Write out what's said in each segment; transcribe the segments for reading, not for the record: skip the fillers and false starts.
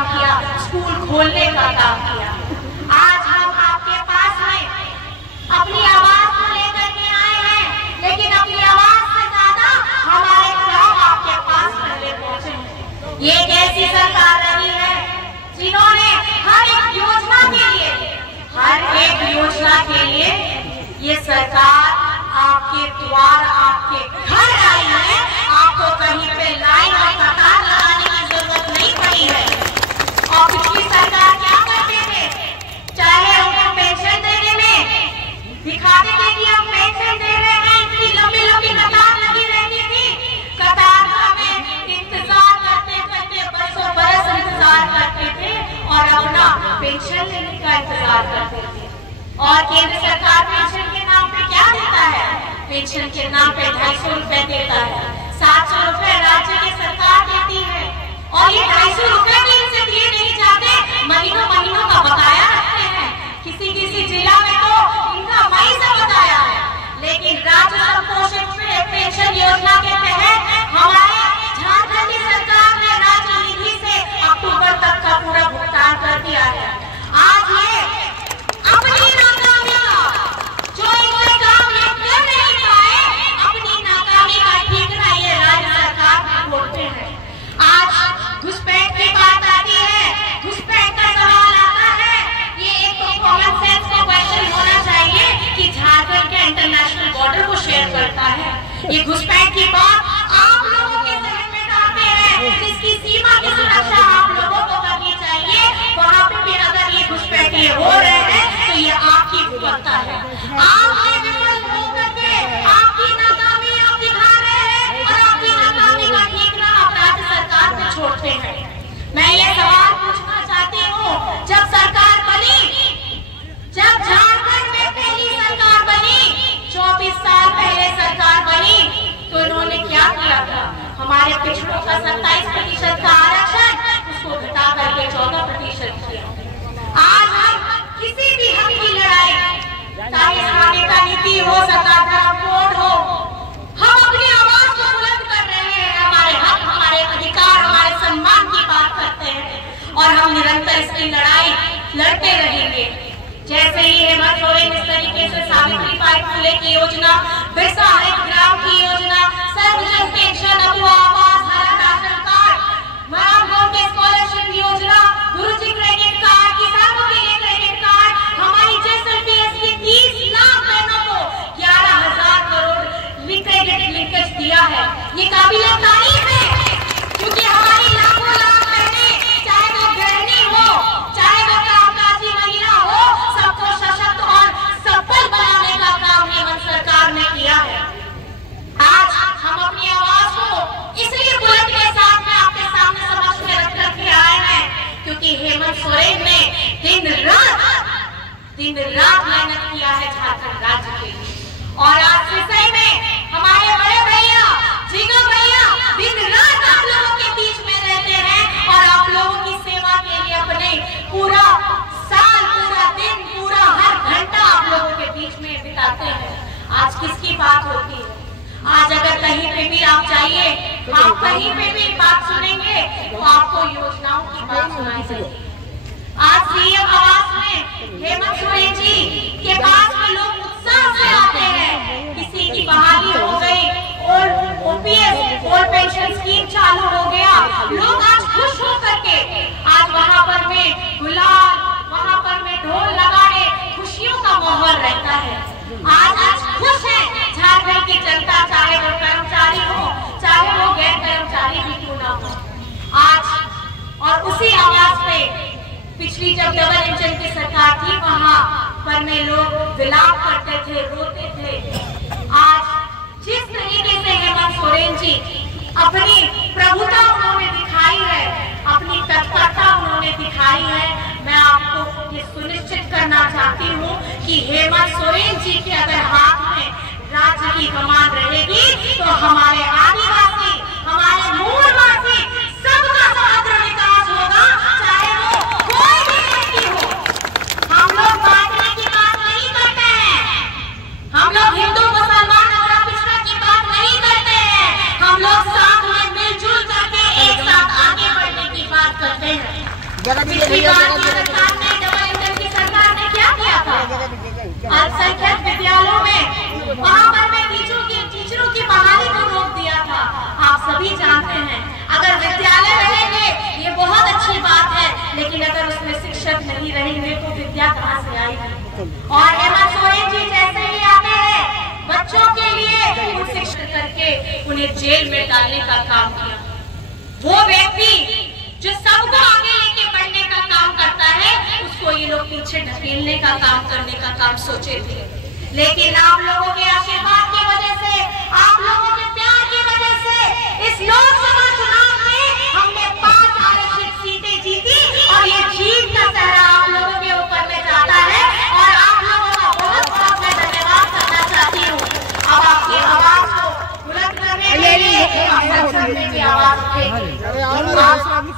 काम किया, स्कूल खोलने का काम किया। आज हम आपके पास हैं, अपनी आवाज को लेकर के आए हैं, लेकिन अपनी आवाज से ज्यादा हमारे काम आपके पास पहले पहुंचे हैं। ये एक ऐसी सरकार रही है जिन्होंने हर एक योजना के लिए ये सरकार आपके द्वार, आपके घर आई है। आपको कहीं पे लाइन और कतार लगाने की जरूरत नहीं पड़ी है। और पिछली सरकार क्या करते थे, चाहे उनको पेंशन देने में दिखाते थे कि हम पेंशन दे रहे हैं, इतनी लंबी लंबी कतार लगी रहती थी। कतार में इंतजार करते करते बरसों बरस इंतजार करते थे और अपना पेंशन लेने का इंतजार करते थे। और केंद्र सरकार पेंशन के नाम पे क्या देता है, पेंशन के नाम पे 250 रुपए देता है, 700 रुपए राज्य की सरकार देती है। और ये 250 रुपए भी इनसे दिए नहीं जाते, महीनों महीनों का बकाया रखते हैं। किसी किसी जिला में तो इनका मई से बकाया है। लेकिन राज्य संपोषित पेंशन योजना के तहत हमारे झारखंड की सरकार ने राज्य निधि से अक्टूबर तक का पूरा भुगतान कर दिया है। आज ये अपनी नाकामी का जो इनसे काम ये कर नहीं पाए, अपनी नाकामी का ठीकरा ये राज्य सरकार बोलते हैं। आज घुसपैठ की बात आती है, घुसपैठ का सवाल आता है। ये एक तो कॉमन सेंस का क्वेश्चन होना चाहिए कि झारखंड के इंटरनेशनल बॉर्डर को शेयर करता है। ये घुसपैठ की बात आप लोगों के जहन में डालते हैं, जिसकी सीमा की सुरक्षा आप लोगों को करनी चाहिए। वहाँ पे भी अगर ये घुसपैठी हो रहे हैं तो ये आपकी विफलता है। आपने विफल होकर के आपकी नाकामी आप दिखा रहे हैं और आपकी नाकामी का ठीकरा आप राज्य सरकार को छोड़ते हैं। मैं ये सवाल पूछना चाहती हूँ, जब सरकार बनी, जब झारखंड में पहली सरकार बनी, 24 साल पहले सरकार बनी, तो इन्होंने क्या किया था, हमारे पिछड़ों का 27% का आरक्षण उसको घटा करके 14% किया। आज हम किसी भी हक की लड़ाई, चाहे स्वामित्व नीति हो, सत्ताधार कोड हो, हम अपनी आवाज को बुलंद कर रहे हैं। हमारे हक, हमारे अधिकार, हमारे सम्मान की बात करते हैं और हम निरंतर इसकी लड़ाई लड़ते रहेंगे। जैसे ही हेमंत सोरेन इस तरीके से सावित्रीबाई फुले की योजना, बिरसा हरित की योजना, सर्वजन पेंशन, अबुआ आवास, हरा राशन कार्ड, रामगढ़ के स्कॉलरशिप योजना, गुरुजी क्रेडिट कार्ड, किसानों के लिए क्रेडिट कार्ड, हमारी JSLPS की 30 लाख बहनों को 11,000 करोड़ क्रेडिट लिंकेज दिया है। ये काबिल तारीफ है, क्योंकि हमारी लाखों लाख बहनें, चाहे वो गृहिणी हो, चाहे वो कामकाजी महिला हो, सबको सशक्त और सफल बनाने का काम हेमंत सरकार ने किया है। आज हम अपनी आवाज को इसलिए बुलंद के साथ में आपके सामने समक्ष में रख करके आए हैं, क्योंकि हेमंत सोरेन ने दिन रात मेहनत किया है झारखंड राज्य के लिए। और आज विषय में हमारे बड़े भैया, जिगर भैया दिन रात आप लोगों के बीच में रहते हैं और आप लोगों की सेवा के लिए अपने पूरा साल, पूरा दिन, पूरा हर घंटा आप लोगों के बीच में बिताते हैं। आज किसकी बात होती है? आज अगर कहीं पे भी आप जाइए, आप कहीं पे भी बात सुनेंगे तो आपको योजनाओं की बात सुनाई देगी। आज सीएम आवास में हेमंत सोरेन जी के पास में लोग उत्साह से आते हैं। किसी की बहाली हो गई और OPS और पेंशन स्कीम चालू हो गया, लोग आज खुश हो करके आज वहाँ पर में गुलाल, वहाँ पर में ढोल लगाने, खुशियों का माहौल रहता है। आज खुश है झारखंड की जनता, चाहे वो कर्मचारी हो, चाहे वो गैर कर्मचारी भी क्यों ना हो। आज और उसी आवाज पे पिछली जब डबल इंजन की सरकार थी, वहाँ पर में लोग विलाप करते थे, रोते थे। आज जिस तरीके से हेमंत सोरेन जी अपनी प्रभुता उन्होंने दिखाई है, अपनी तत्परता उन्होंने दिखाई है, मैं आपको ये सुनिश्चित करना चाहती हूँ कि हेमंत सोरेन जी के अगर हाथ में राज्य की कमान रहेगी तो हमारे आदिवासी, हमारे मूलवासी सबका समग्र विकास होगा, चाहे वो कोई भी व्यक्ति हो। हम लोग बांटने की बात नहीं करते हैं, हम लोग हिंदू मुसलमान और पिछड़ा की बात नहीं करते हैं, हम लोग साथ में मिलजुल करके एक साथ आगे बढ़ने की बात करते हैं। पिछली बार की सरकार ने, डबल इंजन की सरकार ने क्या किया था? अल्पसंख्यक विद्यालयों में वहां पर मैं टीचरों की बहाली को रोक दिया था। आप सभी जानते हैं, अगर विद्यालय रहेंगे ये बहुत अच्छी बात है, लेकिन अगर उसमें शिक्षक नहीं रहेंगे तो विद्या कहाँ से आएगी? और हेमंत सोरेन जी जैसे ही आते हैं, बच्चों के लिए कुछ शिक्षण करके उन्हें जेल में डालने का काम किया। वो व्यक्ति जो सबको आगे लेके बढ़ने का काम करता है, उसको ये लोग पीछे ढकेलने का काम करने का काम सोचे थे। लेकिन आप लोगों के आशीर्वाद की वजह से, आप लोगों के प्यार की वजह से इस लोकसभा चुनाव में हमने 5 आरक्षित सीटें जीती और ये जीत का सहरा आप लोगों के ऊपर में जाता है और आप लोगों का बहुत बहुत मैं धन्यवाद करना चाहती हूँ। अब आपकी आवाज को बुलंद करने के लिए संसद में भी आवाज उठेगी।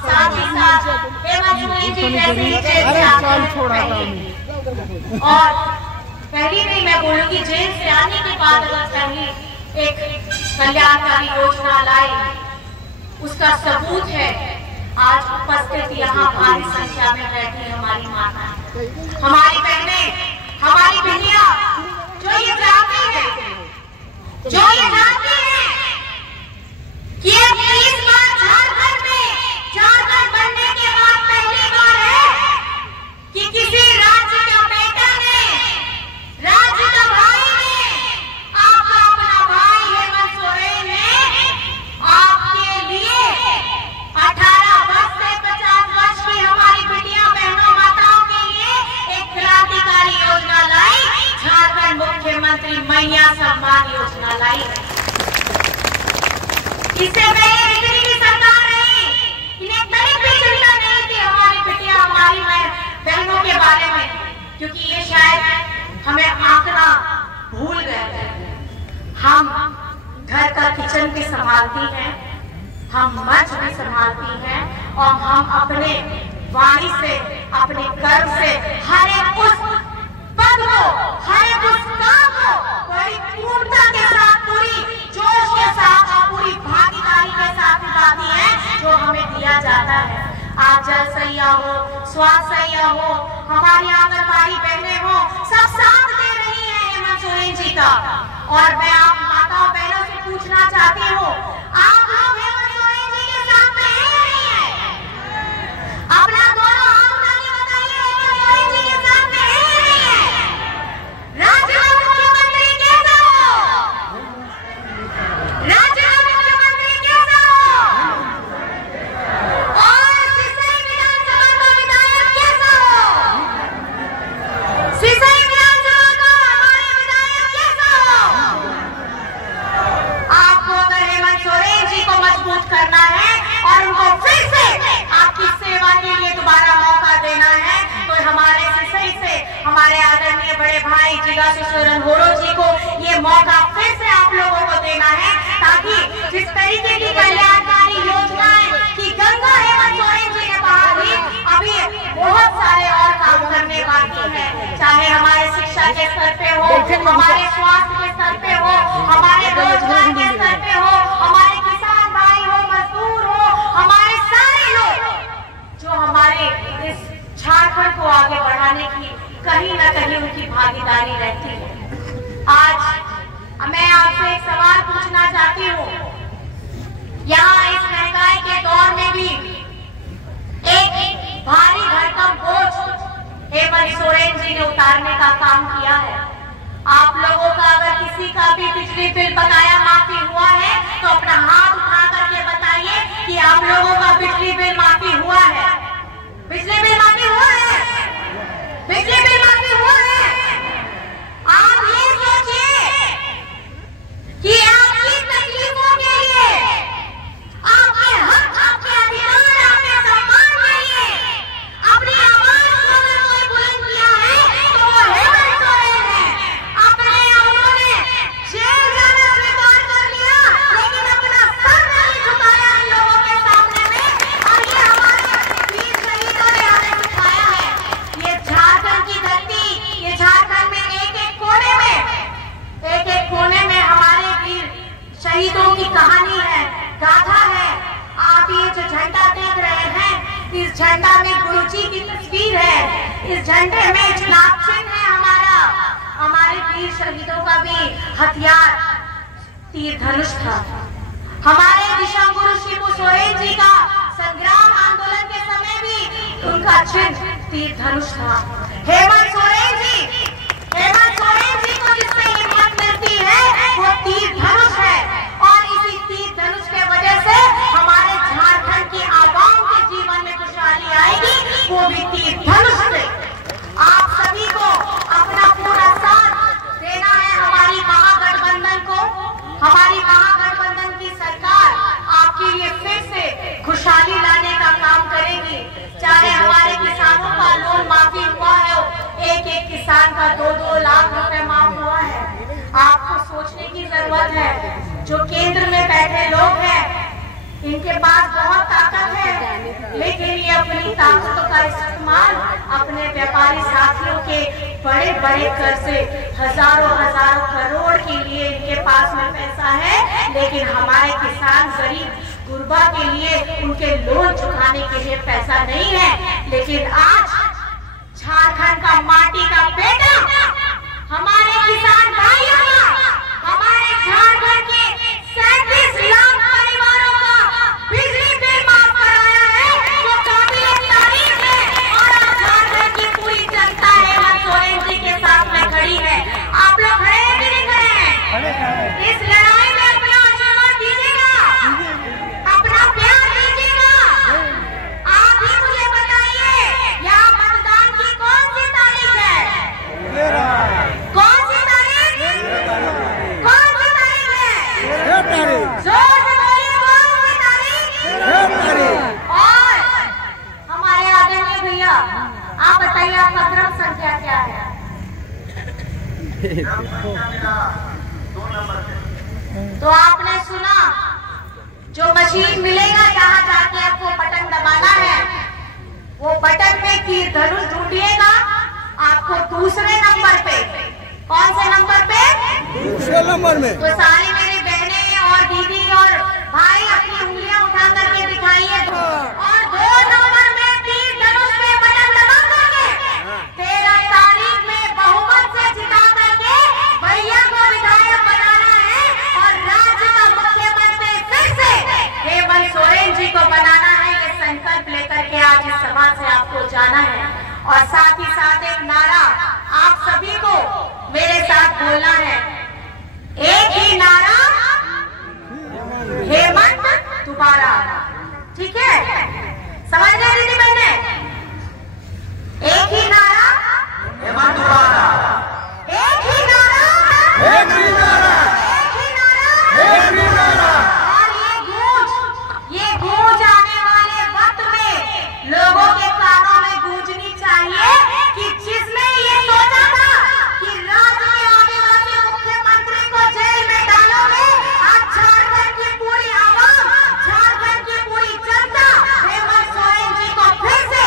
साथ ही साथ हेमंत सोरेन जी जैसे ही जेल से आते हैं और पहली नहीं मैं बोलूंगी, जेल से आने के बाद अगर पहली एक कल्याणकारी योजना लाई, उसका सबूत है आज उपस्थित यहाँ भारी संख्या में बैठी हमारी माताएं, हमारी बहनें, हमारी बेटियां, जो ये चाहती है कि इस बार झारखंड में, झारखंड बनने के बाद पहली बार है कि किसी राज्य का बेटा ने, राज्य का भाई ने, आपका अपना भाई हेमंत सोरेन ने आपके लिए 18 वर्ष से 50 वर्ष की हमारी बेटियों, बहनों, माताओं के लिए एक क्रांतिकारी योजना लाई, झारखंड मुख्यमंत्री मैया सम्मान योजना लाई। इससे पहले जितनी भी सरकार रही, इन्हें तनिक भी चिंता नहीं थी हमारी बेटियां, हमारी बहनों के बारे में, क्योंकि ये शायद हमें आंकना भूल गए थे। हम घर का किचन भी संभालती हैं, हम मंच भी संभालती हैं और हम अपने वाणी से, अपने कर्म से हर एक उस पद को, हर एक उस काम को बड़ी पूर्णता के साथ, पूरी जोश के साथ और पूरी भागीदारी के साथ निभाती है जो हमें दिया जाता है। आज जल सैया हो, स्वास्थ्य सैया हो, हमारी आंगनबाड़ी बहनें हो, सब साथ दे रही है हेमंत सोरेन जी का। और मैं आप माताओं बहनों से पूछना चाहती हूँ, आप लोग हेमंत सोरेन जी के साथ में है या नहीं है? अपना दोनों हाथ उठा के बताइए, हेमंत सोरेन जी के साथ में है या नहीं है? राज्य का मुख्यमंत्री कैसा हो? राज्य का मुख्यमंत्री कैसा हो? और सिसई विधानसभा का विधायक कैसा हो? सिसई विधानसभा का हमारे विधायक कैसा हो? आपको अगर हेमंत सोरेन जी को मजबूत करना है और उनको फिर से आपकी सेवा के लिए दोबारा मौका देना है, तो हमारे सिसई से हमारे आदरणीय बड़े भाई जिज्ञासु सोरेन होरो जी को ये मौका फिर से आप लोगों को देना है, ताकि जिस तरीके की कल्याणकारी योजनाएं की गंगा हेमंत सोरेन जी ने बहा दी, अभी बहुत सारे और काम करने बाकी हैं। चाहे हमारे शिक्षा के स्तर पे हो, हमारे स्वास्थ्य के स्तर पे हो, हमारे रोजगार के स्तर पे हो, हमारे किसान भाई हो, मजदूर हो, हमारे सारे लोग जो हमारे इस झारखंड को आगे बढ़ाने की कहीं न कहीं उनकी भागीदारी रहती है। आज मैं आपसे एक सवाल पूछना चाहती हूँ, यहाँ इस महंगाई के दौर में भी एक भारी भरकम बोझ हेमंत सोरेन जी ने उतारने का काम किया है। आप लोगों का अगर किसी का भी बिजली बिल बकाया माफी हुआ है तो अपना हाथ उठा करके बताइए कि आप लोगों का बिजली बिल माफी हुआ है। बिजली बिल माफी हुआ है? बिजली बिल माफी हुआ है? आप ये सोचिए कि आपकी तकलीफों के लिए, आपके हक, आपके अधिकार, आपके सम्मान के लिए अपनी आवाज को अगर कोई बुलंद किया है तो वो हेमंत सोरेन है। अपने उन्होंने जेल जाना स्वीकार कर लिया, लेकिन अपना सर नहीं झुकाया इन लोगों के सामने में, और इस झंडा में गुरुजी की तस्वीर है, इस झंडे में चुनाव चिन्ह है हमारा। हमारे वीर शहीदों का भी हथियार तीर धनुष था। हमारे दिशा गुरु शिबू सोरेन जी का संग्राम आंदोलन के समय भी उनका चिन्ह तीर धनुष था। हेमंत सोरेन जी को जिससे हिम्मत मिलती है वो तीर धनुष है, और इसी तीर धनुष के वजह से हमारे झारखंड के आवाम के जीवन में खुशहाली आएगी, वो भी तीर धनुष से। आप सभी को अपना पूरा साथ देना है हमारी महागठबंधन को। हमारी महागठबंधन की सरकार आपके लिए फिर से खुशहाली लाने का काम करेगी। चाहे हमारे किसानों का लोन माफी हुआ है, एक एक किसान का 2-2 लाख रुपए माफ हुआ है। आपको सोचने की जरूरत है, जो केंद्र में बैठे लोग हैं इनके पास बहुत ताकत है, लेकिन ये अपनी ताकतों का इस्तेमाल अपने व्यापारी साथियों के बड़े बड़े कर्जे हजारों करोड़ के लिए इनके पास में पैसा है, लेकिन हमारे किसान गरीब गुरबा के लिए उनके लोन चुकाने के लिए पैसा नहीं है। लेकिन आज झारखंड का माटी का बेटा हमारे किसान भाइयों का, हमारे झारखंड के 37 लाख परिवारों का बिजली बिल माफ कराया है, जो काबिल तारीफ है। और आज झारखंड की पूरी जनता हेमंत सोरेन जी के साथ में खड़ी है। आप लोग खड़े हैं कि नहीं खड़े हैं? इस लड़ाई में अपना आशीर्वाद दीजिएगा, अपना प्यार दीजिएगा। आप ही मुझे बताइए, यहाँ मतदान की कौन सी तारीख है? कौन सी तारीख? कौन सी तारीख है? जोर से बोलिए, कौन सी तारीख? और हमारे आदरणीय भैया, आप बताइए आपका क्रम संख्या क्या है? तो आपने सुना, जो मशीन मिलेगा जहाँ जाके आपको बटन दबाना है, वो बटन पे तीर धनुष ढूंढिएगा। आपको दूसरे नंबर पे, कौन से नंबर पे? दूसरे नंबर में। तो सारी मेरी बहनें और दीदी और भाई अपनी उंगलियां उठा करके दिखाइए, और 2 नंबर में तीर धनुष पे बटन दबा करके 13 तारीख में बहुमत से जिता करके भैया को विधायक बनाना है, और राज्य का मुख्यमंत्री फिर से हेमंत सोरेन जी को बनाना है। ये संकल्प लेकर के आज इस सभा से आपको जाना है। और साथ ही साथ एक नारा आप सभी को मेरे साथ बोलना है, एक ही नारा, हेमंत दोबारा। ठीक है, समझ गए दीदी बहने? एक ही नारा, हेमंत दोबारा। एक ही नारा, एक ही नारा, एक ही नारा, एक ही नारा। और ये गूंज आने वाले वक्त में लोगों के कानों में गूंजनी चाहिए कि जिसने ये सोचा था कि राज्य में आने वाले मुख्यमंत्री को जेल में डालोगे, आज झारखंड की पूरी आवाम, झारखंड की पूरी जनता हेमंत सोरेन जी को फिर से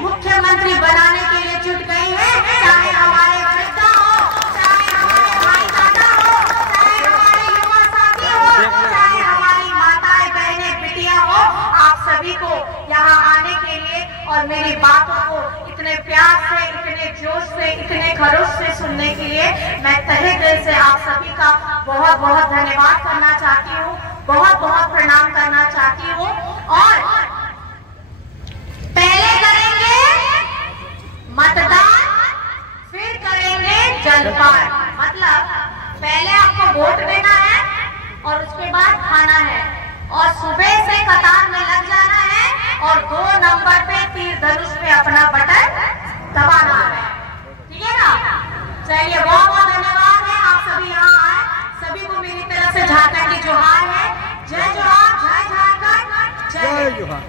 मुख्यमंत्री बनाने के लिए जुट गई है। चाहे हमारे वृद्धा हो, चाहे हमारे भाई दादा हो, चाहे हमारे युवा साथी हो, चाहे हमारी माताएं बहनें बिटिया हो, आप सभी को यहाँ आने के लिए और मेरी बातों को इतने प्यार से, इतने जोश से, इतने खरोश से सुनने के लिए मैं तहे दिल से आप सभी का बहुत बहुत धन्यवाद करना चाहती हूँ, बहुत बहुत प्रणाम करना चाहती हूँ। और पहले करेंगे मतदान, फिर करेंगे जलपान। मतलब पहले आपको वोट देना है और उसके बाद खाना है, और सुबह से कतार में लग जाना है, और 2 नंबर पे तीर धनुष पे अपना बटन दबाना है। ठीक है ना? चलिए, बहुत बहुत धन्यवाद है। आप सभी यहाँ आए, सभी को मेरी तरफ से झारखंड की जोहार है। जय जोहार, जय झारखंड, जय जोहार।